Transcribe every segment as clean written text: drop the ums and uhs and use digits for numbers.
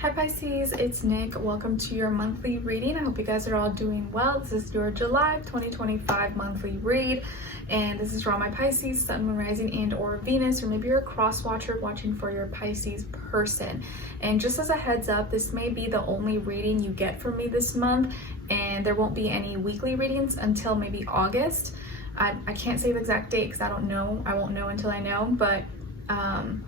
Hi Pisces, it's Nick. Welcome to your monthly reading. I hope you guys are all doing well. This is your July 2025 monthly read, and this is for all my Pisces, Sun, Moon, Rising, and or Venus, or maybe you're a cross watcher watching for your Pisces person. And just as a heads up, this may be the only reading you get from me this month, and there won't be any weekly readings until maybe August. I can't say the exact date because I don't know. I won't know until I know, but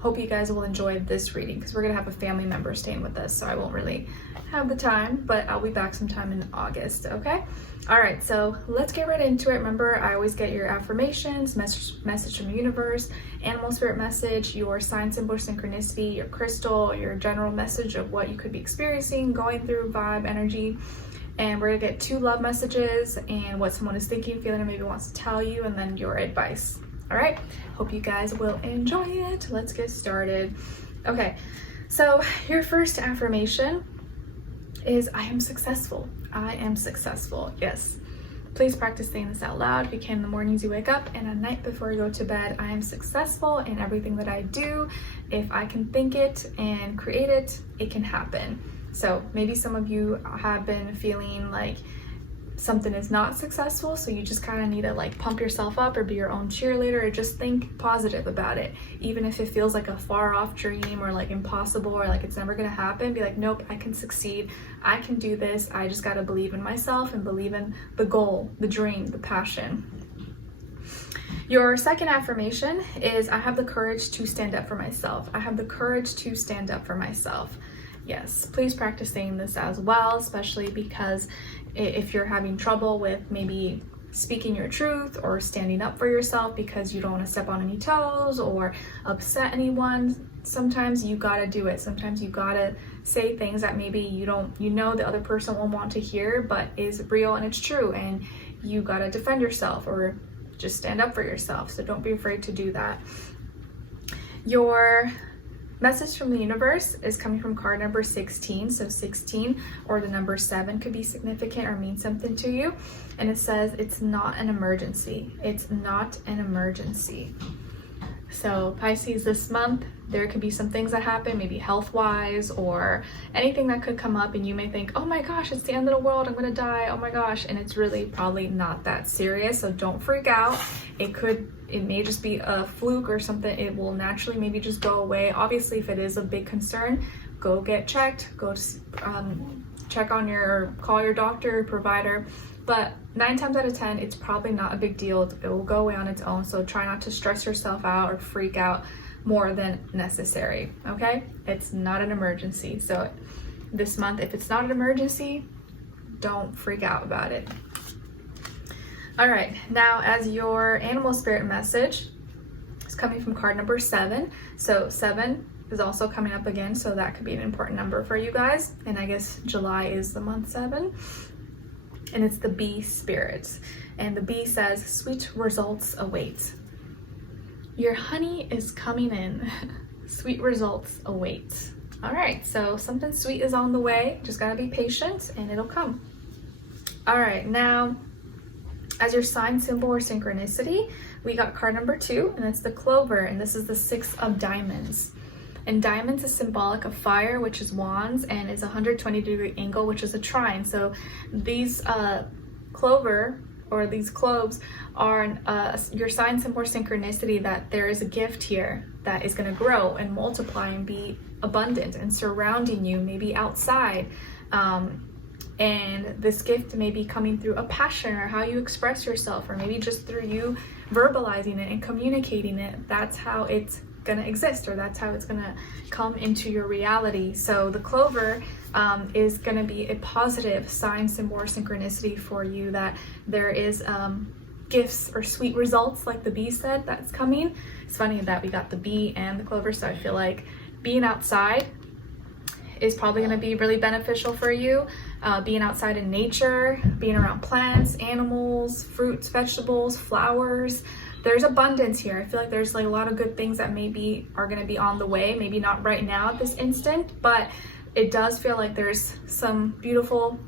hope you guys will enjoy this reading because we're gonna have a family member staying with us, so I won't really have the time, but I'll be back sometime in August. Okay, all right, so let's get right into it. Remember, I always get your affirmations, message from the universe, animal spirit message, your sign, symbol, synchronicity, your crystal, your general message of what you could be experiencing, going through, vibe, energy. And we're gonna get 2 love messages and what someone is thinking, feeling, or maybe wants to tell you, and then your advice. All right, hope you guys will enjoy it. Let's get started. Okay, so your first affirmation is I am successful. I am successful. Yes, please practice saying this out loud if you can in the mornings you wake up and at night before you go to bed. I am successful in everything that I do. If I can think it and create it, it can happen. So maybe some of you have been feeling like something is not successful, so you just kind of need to like pump yourself up or be your own cheerleader, or just think positive about it. Even if it feels like a far off dream or like impossible or like it's never gonna happen, be like, nope, I can succeed. I can do this. I just gotta believe in myself and believe in the goal, the dream, the passion. Your second affirmation is I have the courage to stand up for myself. I have the courage to stand up for myself. Yes, please practice saying this as well, especially because if you're having trouble with maybe speaking your truth or standing up for yourself because you don't want to step on any toes or upset anyone, sometimes you gotta do it. Sometimes you gotta say things that maybe you know the other person won't want to hear, but is real and it's true, and you gotta defend yourself or just stand up for yourself. So don't be afraid to do that. Your message from the universe is coming from card number 16. So 16 or the number 7 could be significant or mean something to you. And it says it's not an emergency. It's not an emergency. So Pisces, this month, there could be some things that happen, maybe health-wise or anything that could come up, and you may think, oh my gosh, it's the end of the world, I'm gonna die, oh my gosh, and it's really probably not that serious, so don't freak out. It may just be a fluke or something. It will naturally maybe just go away. Obviously, if it is a big concern, go get checked, go check on call your doctor, provider. But 9 times out of 10, it's probably not a big deal. It will go away on its own. So try not to stress yourself out or freak out more than necessary, okay? It's not an emergency. So this month, if it's not an emergency, don't freak out about it. All right, now as your animal spirit message is coming from card number 7. So 7 is also coming up again, so that could be an important number for you guys. And I guess July is the month 7. And it's the bee spirit. And the bee says, sweet results await. Your honey is coming in. Sweet results await. All right, so something sweet is on the way. Just gotta be patient and it'll come. All right, now as your sign, symbol, or synchronicity, we got card number 2, and it's the clover, and this is the 6 of diamonds. And diamonds is symbolic of fire, which is wands, and is a 120-degree angle, which is a trine. So these clover or these cloves are your sign, symbol, or synchronicity that there is a gift here that is going to grow and multiply and be abundant and surrounding you, maybe outside. And this gift may be coming through a passion or how you express yourself, or maybe just through you verbalizing it and communicating it. That's how it's gonna exist, or that's how it's gonna come into your reality. So the clover is gonna be a positive sign, symbol, or synchronicity for you, that there is gifts or sweet results, like the bee said, that's coming. It's funny that we got the bee and the clover, so I feel like being outside is probably going to be really beneficial for you. Being outside in nature, being around plants, animals, fruits, vegetables, flowers. There's abundance here. I feel like there's like a lot of good things that maybe are going to be on the way. Maybe not right now at this instant, but it does feel like there's some beautiful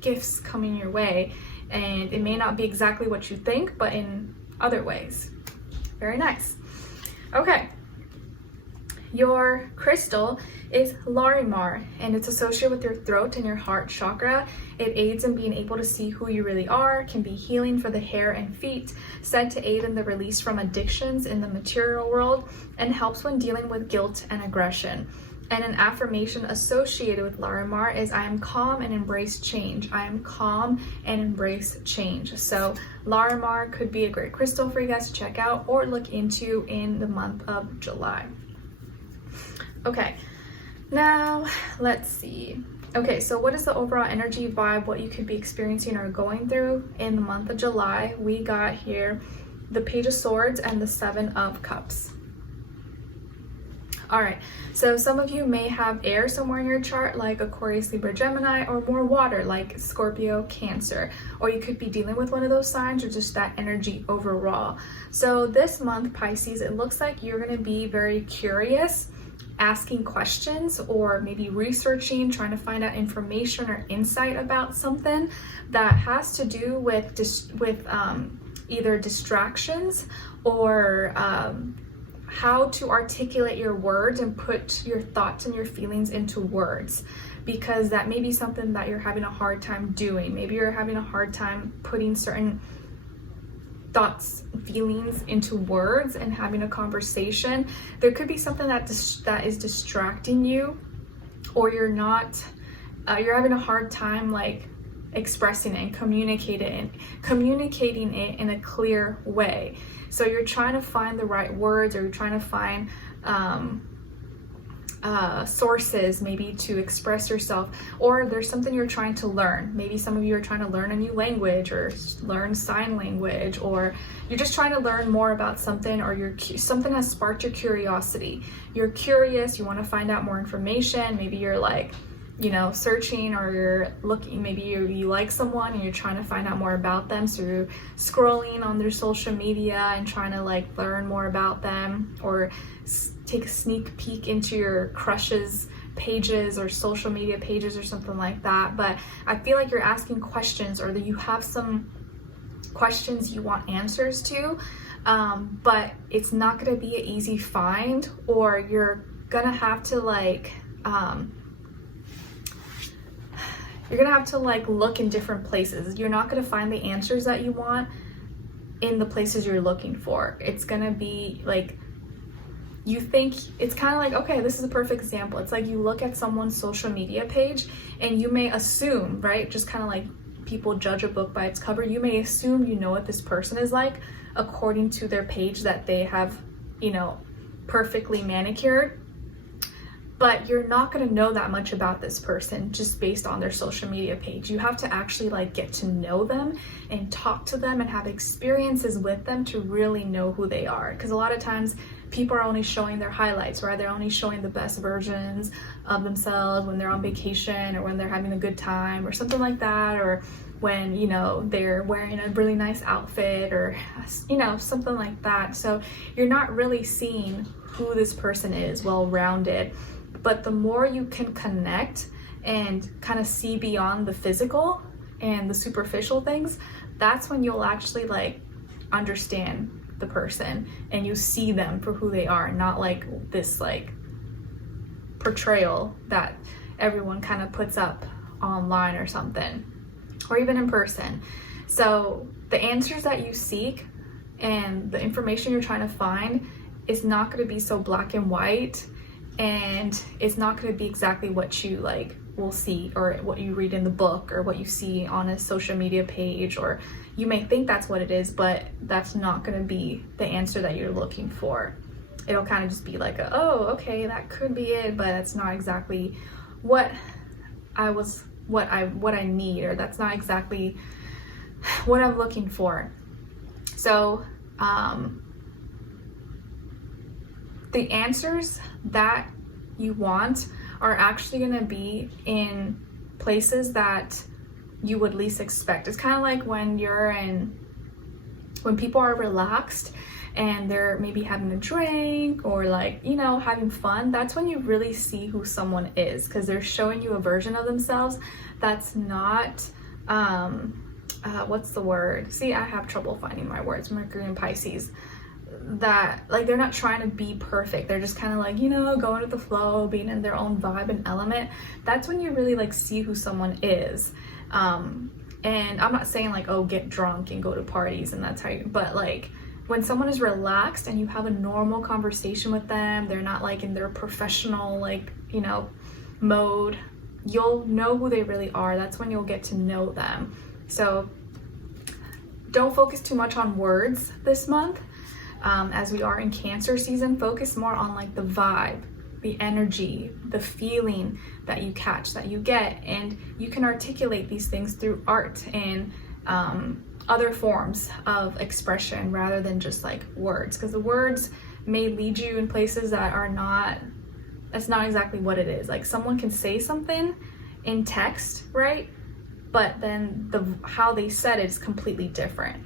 gifts coming your way. And it may not be exactly what you think, but in other ways. Very nice. Okay. Your crystal is Larimar, and it's associated with your throat and your heart chakra. It aids in being able to see who you really are, can be healing for the hair and feet, said to aid in the release from addictions in the material world, and helps when dealing with guilt and aggression. And an affirmation associated with Larimar is, I am calm and embrace change. I am calm and embrace change. So Larimar could be a great crystal for you guys to check out or look into in the month of July. Okay, now let's see. Okay, so what is the overall energy vibe, what you could be experiencing or going through in the month of July? We got here the Page of Swords and the Seven of Cups. All right, so some of you may have air somewhere in your chart, like Aquarius, Libra, Gemini, or more water, like Scorpio, Cancer, or you could be dealing with one of those signs or just that energy overall. So this month, Pisces, it looks like you're gonna be very curious, asking questions, or maybe researching, trying to find out information or insight about something that has to do with either distractions or how to articulate your words and put your thoughts and your feelings into words, because that may be something that you're having a hard time doing. Maybe you're having a hard time putting certain thoughts, feelings into words and having a conversation. There could be something that is distracting you, or you're having a hard time like expressing it and communicating it in a clear way. So you're trying to find the right words, or you're trying to find sources maybe to express yourself, or there's something you're trying to learn. Maybe some of you are trying to learn a new language or learn sign language, or you're just trying to learn more about something, or something has sparked your curiosity. You're curious, you want to find out more information. Maybe you're like, searching, or you're looking, maybe you like someone and you're trying to find out more about them, so you're scrolling on their social media and trying to like learn more about them, or take a sneak peek into your crush's pages or social media pages or something like that. But I feel like you're asking questions, or that you have some questions you want answers to, but it's not going to be an easy find, or you're gonna have to look in different places. You're not going to find the answers that you want in the places you're looking for. It's going to be like, you think, it's kind of like, okay, this is a perfect example. It's like you look at someone's social media page and you may assume, right? Just kind of like people judge a book by its cover. You may assume you know what this person is like according to their page that they have, perfectly manicured. But you're not going to know that much about this person just based on their social media page. You have to actually get to know them and talk to them and have experiences with them to really know who they are. Because a lot of times people are only showing their highlights, right? They're only showing the best versions of themselves when they're on vacation, or when they're having a good time or something like that, or when, they're wearing a really nice outfit, or, something like that. So you're not really seeing who this person is well-rounded. But the more you can connect and kind of see beyond the physical and the superficial things, that's when you'll actually understand the person and you see them for who they are, not like this portrayal that everyone kind of puts up online or something, or even in person. So the answers that you seek and the information you're trying to find is not going to be so black and white, and it's not going to be exactly what you will see, or what you read in the book, or what you see on a social media page, or you may think that's what it is, but that's not going to be the answer that you're looking for. It'll kind of just be like, oh, okay, that could be it, but that's not exactly what I need, or that's not exactly what I'm looking for. So the answers that you want are actually going to be in places that you would least expect. It's kind of like when people are relaxed and they're maybe having a drink, or having fun. That's when you really see who someone is, because they're showing you a version of themselves that's not what's the word? See, I have trouble finding my words. Mercury and Pisces. that like they're not trying to be perfect. They're just kind of like, you know, going with the flow, being in their own vibe and element. That's when you really like see who someone is. And I'm not saying like, oh, get drunk and go to parties and that's how you, but like when someone is relaxed and you have a normal conversation with them, they're not like in their professional, like, you know, mode, you'll know who they really are. That's when you'll get to know them. So don't focus too much on words this month. As we are in Cancer season, focus more on like the vibe, the energy, the feeling that you catch, that you get, and you can articulate these things through art and other forms of expression rather than just like words, because the words may lead you in places that are not, that's not exactly what it is. Like someone can say something in text, right? But then how they said it is completely different.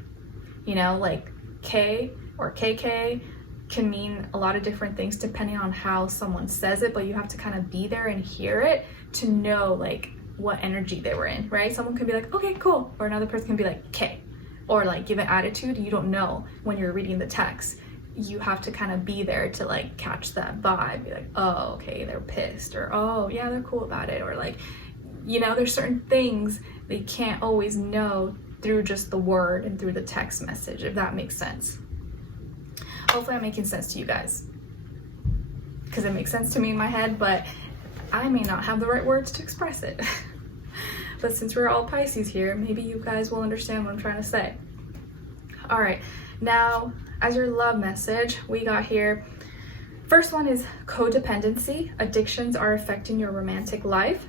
You know, like K or KK can mean a lot of different things depending on how someone says it, but you have to kind of be there and hear it to know like what energy they were in, right? Someone could be like, okay, cool. Or another person can be like, K. Or like give an attitude. You don't know when you're reading the text. You have to kind of be there to like catch that vibe. Be like, oh, okay, they're pissed. Or, oh, yeah, they're cool about it. Or like, you know, there's certain things that you can't always know through just the word and through the text message, if that makes sense. Hopefully I'm making sense to you guys, because it makes sense to me in my head, but I may not have the right words to express it. But since we're all Pisces here, maybe you guys will understand what I'm trying to say. All right, now as your love message, we got here, first one is codependency. Addictions are affecting your romantic life.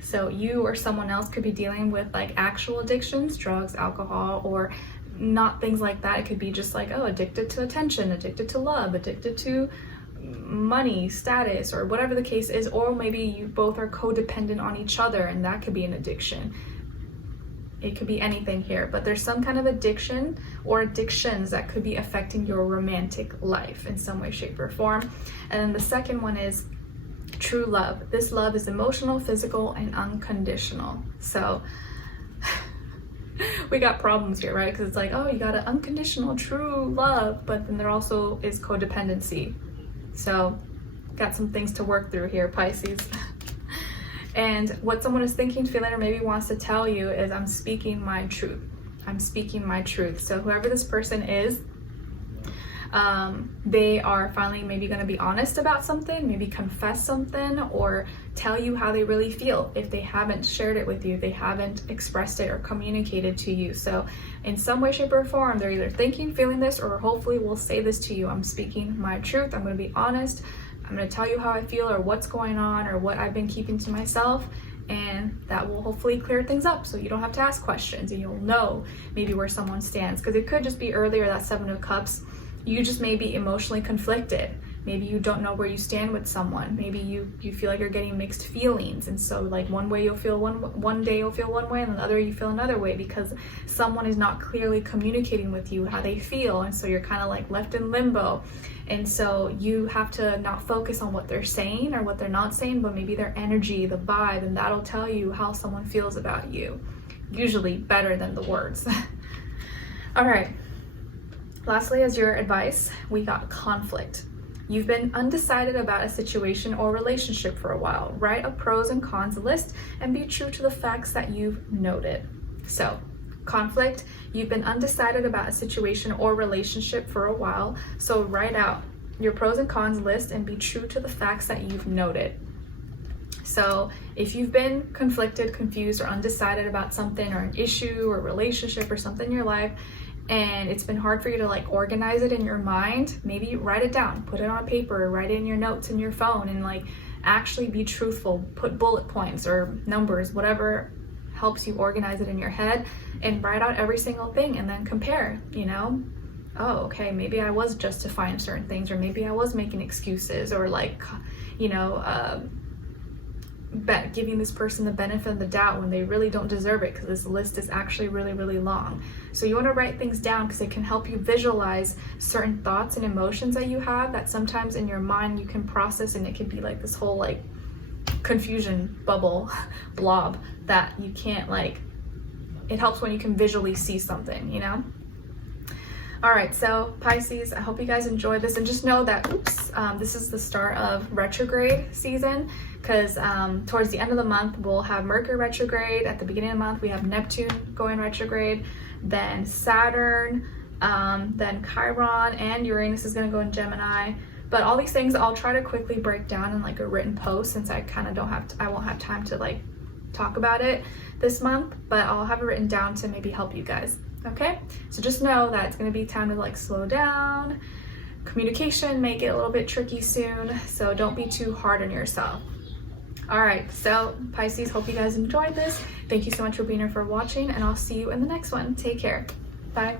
So you or someone else could be dealing with like actual addictions, drugs, alcohol, or not things like that. It could be just like, oh, addicted to attention, addicted to love, addicted to money, status, or whatever the case is. Or maybe you both are codependent on each other, and that could be an addiction. It could be anything here, but there's some kind of addiction or addictions that could be affecting your romantic life in some way, shape, or form. And then the second one is true love. This love is emotional, physical, and unconditional. So we got problems here, right? Because it's like, oh, you got an unconditional true love, but then there also is codependency. So got some things to work through here, Pisces. And what someone is thinking, feeling, or maybe wants to tell you is, I'm speaking my truth. I'm speaking my truth. So whoever this person is, they are finally maybe going to be honest about something, maybe confess something, or tell you how they really feel if they haven't shared it with you, they haven't expressed it or communicated to you. So in some way, shape, or form, they're either thinking, feeling this, or hopefully will say this to you. I'm speaking my truth. I'm going to be honest. I'm going to tell you how I feel, or what's going on, or what I've been keeping to myself. And that will hopefully clear things up, so you don't have to ask questions, and you'll know maybe where someone stands. Because it could just be earlier, that Seven of Cups, you just may be emotionally conflicted. Maybe you don't know where you stand with someone. Maybe you feel like you're getting mixed feelings, and so like one way you'll feel one day you'll feel one way, and another you feel another way, because someone is not clearly communicating with you how they feel, and so you're kind of like left in limbo. And so you have to not focus on what they're saying or what they're not saying, but maybe their energy, the vibe, and that'll tell you how someone feels about you. Usually better than the words. All right. Lastly, as your advice, we got conflict. You've been undecided about a situation or relationship for a while. Write a pros and cons list and be true to the facts that you've noted. So, conflict, you've been undecided about a situation or relationship for a while. So write out your pros and cons list and be true to the facts that you've noted. So if you've been conflicted, confused, or undecided about something, or an issue or relationship or something in your life, and it's been hard for you to like organize it in your mind, maybe write it down, put it on paper, or write it in your notes in your phone, and like actually be truthful, put bullet points or numbers, whatever helps you organize it in your head, and write out every single thing, and then compare, you know, oh, okay, maybe I was justifying certain things, or maybe I was making excuses, or like, you know, giving this person the benefit of the doubt when they really don't deserve it, because this list is actually really, really long. So you want to write things down because it can help you visualize certain thoughts and emotions that you have that sometimes in your mind you can process, and it can be like this whole like confusion bubble blob that you can't like, it helps when you can visually see something, you know. All right, so Pisces, I hope you guys enjoyed this, and just know that, this is the start of retrograde season, because towards the end of the month, we'll have Mercury retrograde. At the beginning of the month, we have Neptune going retrograde, then Saturn, then Chiron, and Uranus is gonna go in Gemini. But all these things I'll try to quickly break down in like a written post, since I kind of I won't have time to like talk about it this month, but I'll have it written down to maybe help you guys. Okay, so just know that it's going to be time to like slow down. Communication may get a little bit tricky soon, so don't be too hard on yourself. All right, so Pisces, hope you guys enjoyed this. Thank you so much for being here, for watching, and I'll see you in the next one. Take care. Bye.